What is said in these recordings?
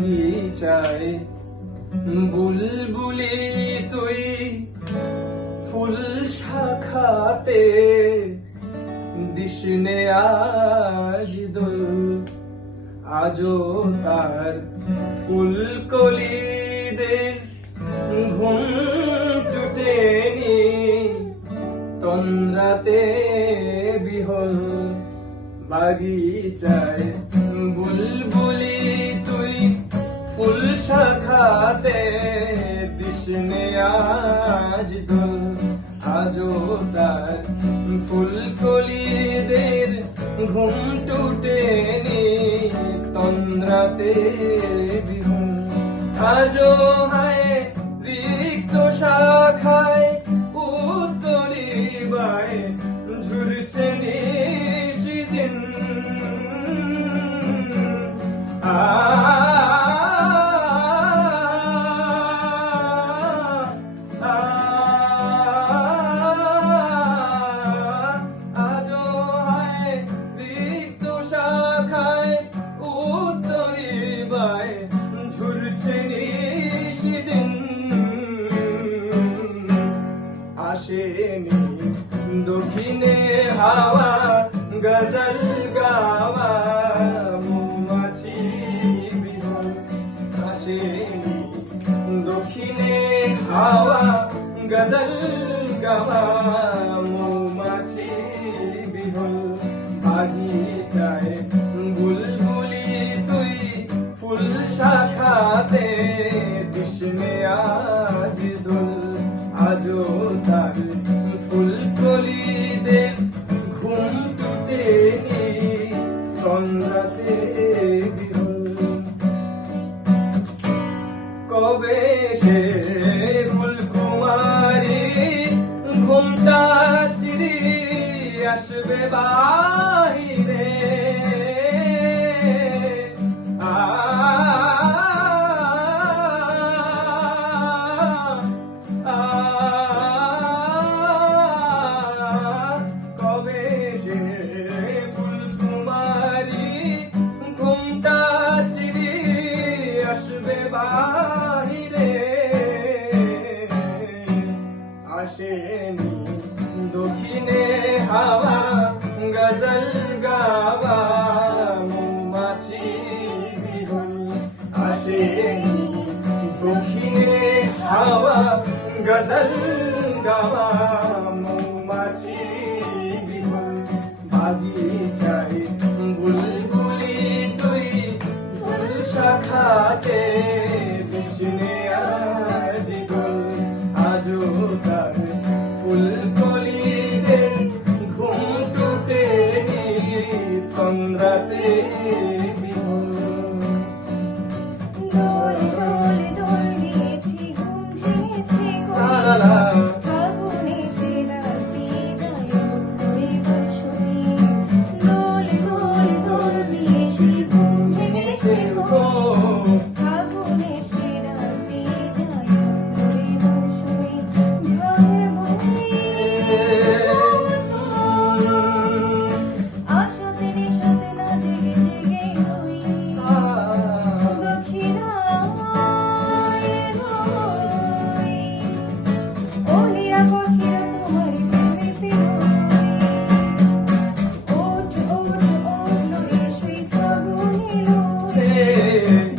বাগিচায় বুলবুলি তুই ফুল শাখাতে দিশনে আজ দোল আজও তার ফুলকলিদের ঘুম টুটেনি তন্দ্রাতে বিহল বাগিচায় বুলবুলি তুই ফুল শাখাতে দিশনে আজ দোল আজও তার ফুলকলিদের ঘুম টুটেনি তন্দ্রাতে বিহল আজও হায় রিক্ত শাখায় উত্তরি বায় ঝুরছে নিশিদিন আজও হায় রিক্ত শাখায় উত্তরি বায় ঝুরছে নিশিদিন আসেনি দক্ষিণে হাওয়া গজল গাওয়া মৌমাছি বিহল আসেনি দক্ষিণে হাওয়া গজল গাওয়া মৌমাছি বিহল বাগিচায় বুলবুলি তুই ফুল শাখাতে দিশনে আজ দোল আজও তার ফুলকলিদের ঘুম টুটেনি তন্দ্রাতে বিহল কবে সে ফুলকুমারী ঘুমটা চিরি আসবে বাহিরে কবে সে ফুলকুমারী ঘুমটা চিরি আসবে বাহিরে আসেনি দক্ষিণে হাওয়া গজল গাওয়া মৌমাছি বিহল আসেনি দক্ষিণে হাওয়া গজল গাওয়া মৌমাছি বিহল বাগিচায় বুলবুলি তুই ফুল শাখাতে দিশনে আজ দোল আজও তার ফুলকলিদের ঘুম টুটেনি তন্দ্রাতে বিহল দোল দোল দোল দিয়েছি ঘুম ভেঙেছে লা লা ফাগুনে সে রাতে যায় ওঠে বসুনি দোল দোল দোল দিয়েছি ঘুম ভেঙেছে গো ফাগুনে সে রাতে যায় ওঠে বসুনি ভয়ে ভয়ে আশাতে নিশাতে না জেগে জেগে রই ওলিয়া পাখিরা তোমার প্রেমেতে ওঠ ওঠ ওঠ এসে ফাগুন এলো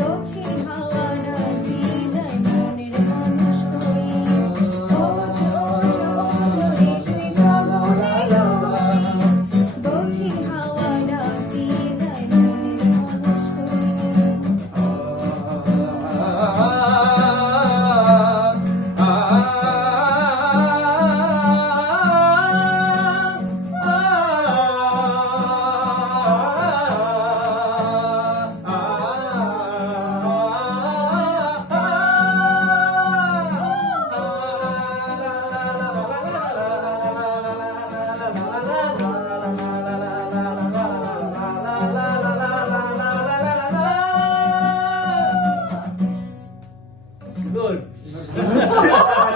দক্ষিণ হাওয়া ডাকি যায় মনের মানুষ হয়ে ওঠ ওঠ ওঠ এসে ফাগুন এলো দক্ষিণ হাওয়া ডাকি যায় মনের মানুষ হয়ে Good.